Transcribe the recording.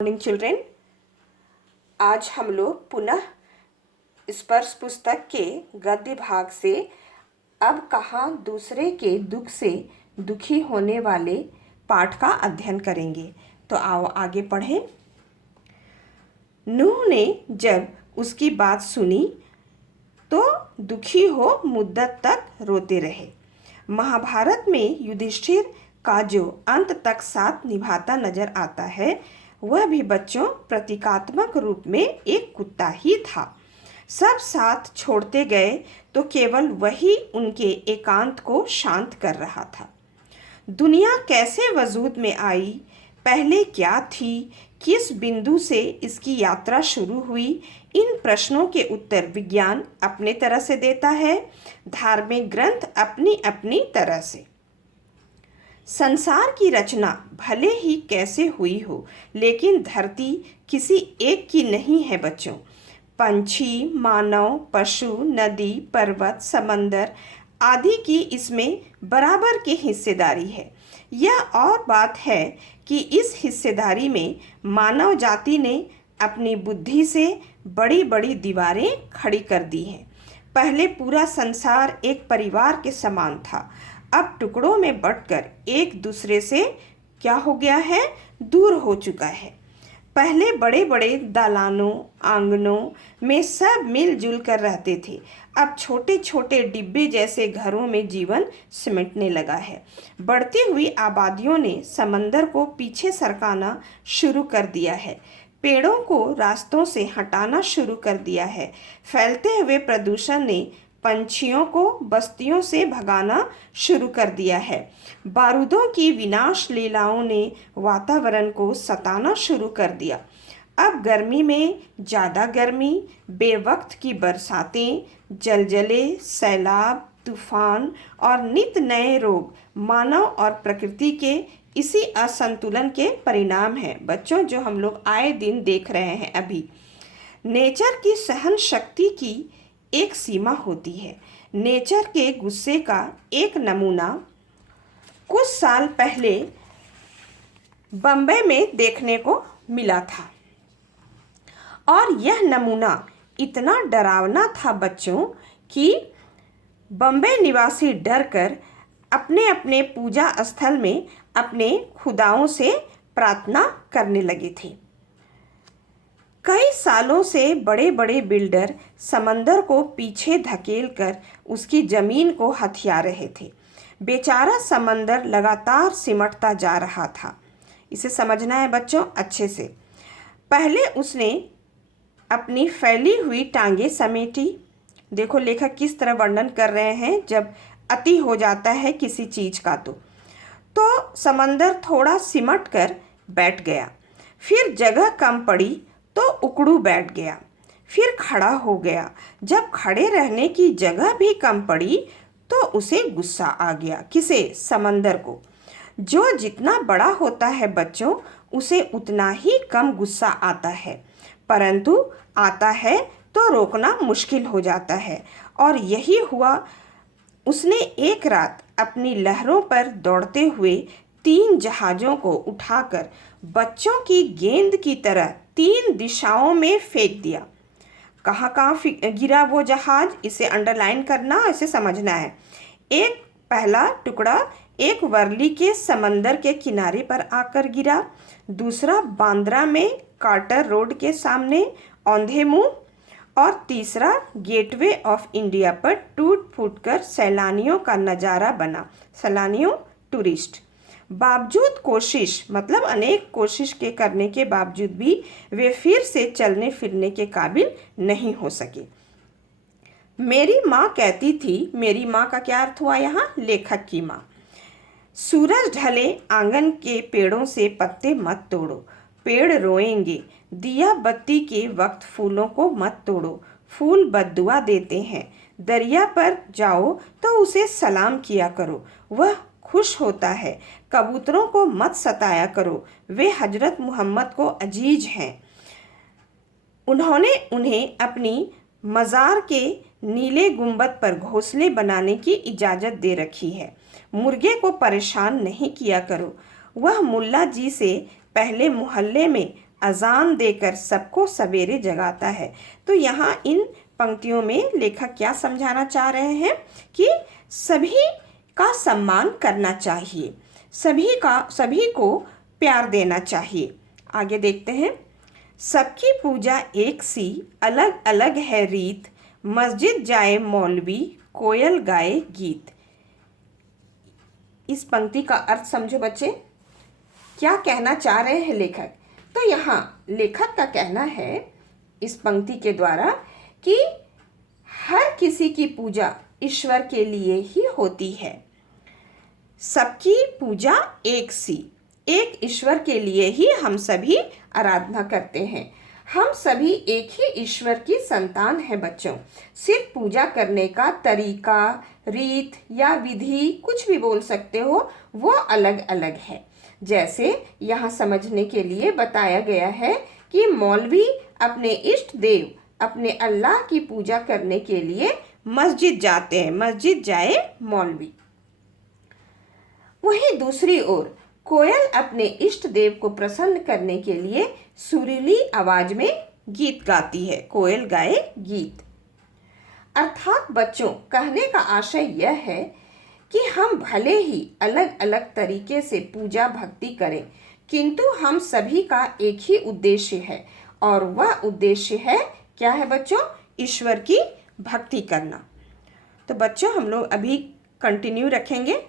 Morning children. आज हम लोग पुनः स्पर्श पुस्तक के गद्य भाग से अब कहाँ दूसरे के दुख से दुखी होने वाले पाठ का अध्ययन करेंगे। तो आओ आगे पढ़ें। नूह ने जब उसकी बात सुनी तो दुखी हो मुद्दत तक रोते रहे। महाभारत में युधिष्ठिर का जो अंत तक साथ निभाता नजर आता है वह भी बच्चों प्रतीकात्मक रूप में एक कुत्ता ही था। सब साथ छोड़ते गए तो केवल वही उनके एकांत को शांत कर रहा था। दुनिया कैसे वजूद में आई, पहले क्या थी, किस बिंदु से इसकी यात्रा शुरू हुई, इन प्रश्नों के उत्तर विज्ञान अपने तरह से देता है, धार्मिक ग्रंथ अपनी अपनी तरह से। संसार की रचना भले ही कैसे हुई हो, लेकिन धरती किसी एक की नहीं है बच्चों। पंछी, मानव, पशु, नदी, पर्वत, समंदर आदि की इसमें बराबर की हिस्सेदारी है। यह और बात है कि इस हिस्सेदारी में मानव जाति ने अपनी बुद्धि से बड़ी बड़ी दीवारें खड़ी कर दी हैं। पहले पूरा संसार एक परिवार के समान था, अब टुकड़ों में बंटकर एक दूसरे से क्या हो गया है, दूर हो चुका है। पहले बड़े बड़े दालानों आंगनों में सब मिलजुल कर रहते थे, अब छोटे छोटे डिब्बे जैसे घरों में जीवन सिमटने लगा है। बढ़ती हुई आबादियों ने समंदर को पीछे सरकाना शुरू कर दिया है, पेड़ों को रास्तों से हटाना शुरू कर दिया है। फैलते हुए प्रदूषण ने पंछियों को बस्तियों से भगाना शुरू कर दिया है। बारूदों की विनाश लीलाओं ने वातावरण को सताना शुरू कर दिया। अब गर्मी में ज़्यादा गर्मी, बेवक्त की बरसातें, जलजले, सैलाब, तूफान और नित नए रोग मानव और प्रकृति के इसी असंतुलन के परिणाम हैं बच्चों, जो हम लोग आए दिन देख रहे हैं। अभी नेचर की सहन शक्ति की एक सीमा होती है। नेचर के गुस्से का एक नमूना कुछ साल पहले बम्बई में देखने को मिला था, और यह नमूना इतना डरावना था बच्चों कि बम्बई निवासी डरकर अपने अपने पूजा स्थल में अपने खुदाओं से प्रार्थना करने लगे थे। कई सालों से बड़े बड़े बिल्डर समंदर को पीछे धकेलकर उसकी ज़मीन को हथिया रहे थे। बेचारा समंदर लगातार सिमटता जा रहा था। इसे समझना है बच्चों अच्छे से। पहले उसने अपनी फैली हुई टांगें समेटी। देखो लेखक किस तरह वर्णन कर रहे हैं, जब अति हो जाता है किसी चीज़ का तो समंदर थोड़ा सिमट कर बैठ गया। फिर जगह कम पड़ी तो उकड़ू बैठ गया, फिर खड़ा हो गया। जब खड़े रहने की जगह भी कम पड़ी तो उसे गुस्सा आ गया। किसे? समंदर को। जो जितना बड़ा होता है बच्चों, उसे उतना ही कम गुस्सा आता है, परंतु आता है तो रोकना मुश्किल हो जाता है। और यही हुआ। उसने एक रात अपनी लहरों पर दौड़ते हुए 3 जहाज़ों को उठाकर बच्चों की गेंद की तरह 3 दिशाओं में फेंक दिया। कहाँ कहाँ गिरा वो जहाज़, इसे अंडरलाइन करना, इसे समझना है। एक पहला टुकड़ा एक वर्ली के समंदर के किनारे पर आकर गिरा, दूसरा बांद्रा में कार्टर रोड के सामने औंधे मुंह, और तीसरा गेटवे ऑफ इंडिया पर टूट फूट कर सैलानियों का नज़ारा बना। सैलानियों, टूरिस्ट। बावजूद कोशिश, मतलब अनेक कोशिश के करने के बावजूद भी वे फिर से चलने फिरने के काबिल नहीं हो सके। मेरी माँ कहती थी, मेरी माँ का क्या अर्थ हुआ यहाँ? लेखक की माँ। सूरज ढले आंगन के पेड़ों से पत्ते मत तोड़ो, पेड़ रोएंगे। दिया बत्ती के वक्त फूलों को मत तोड़ो, फूल बद्दुआ देते हैं। दरिया पर जाओ तो उसे सलाम किया करो, वह खुश होता है। कबूतरों को मत सताया करो, वे हजरत मोहम्मद को अजीज हैं। उन्होंने उन्हें अपनी मज़ार के नीले गुंबद पर घोंसले बनाने की इजाज़त दे रखी है। मुर्गे को परेशान नहीं किया करो, वह मुल्ला जी से पहले मोहल्ले में अजान देकर सबको सवेरे जगाता है। तो यहाँ इन पंक्तियों में लेखक क्या समझाना चाह रहे हैं कि सभी का सम्मान करना चाहिए, सभी को प्यार देना चाहिए। आगे देखते हैं। सबकी पूजा एक सी, अलग अलग है रीत, मस्जिद जाए मौलवी, कोयल गाए गीत। इस पंक्ति का अर्थ समझो बच्चे, क्या कहना चाह रहे हैं लेखक। तो यहाँ लेखक का कहना है इस पंक्ति के द्वारा कि हर किसी की पूजा ईश्वर के लिए ही होती है। सबकी पूजा एक सी, एक ईश्वर के लिए ही हम सभी आराधना करते हैं। हम सभी एक ही ईश्वर की संतान हैं बच्चों। सिर्फ पूजा करने का तरीका, रीत या विधि, कुछ भी बोल सकते हो, वो अलग अलग है। जैसे यहाँ समझने के लिए बताया गया है कि मौलवी अपने इष्ट देव, अपने अल्लाह की पूजा करने के लिए मस्जिद जाते हैं, मस्जिद जाए मौलवी। वहीं दूसरी ओर कोयल अपने इष्ट देव को प्रसन्न करने के लिए सुरीली आवाज में गीत गाती है, कोयल गाए गीत। अर्थात बच्चों, कहने का आशय यह है कि हम भले ही अलग अलग तरीके से पूजा भक्ति करें, किंतु हम सभी का एक ही उद्देश्य है, और वह उद्देश्य है क्या है बच्चों? ईश्वर की भक्ति करना। तो बच्चों, हम लोग अभी कंटिन्यू रखेंगे।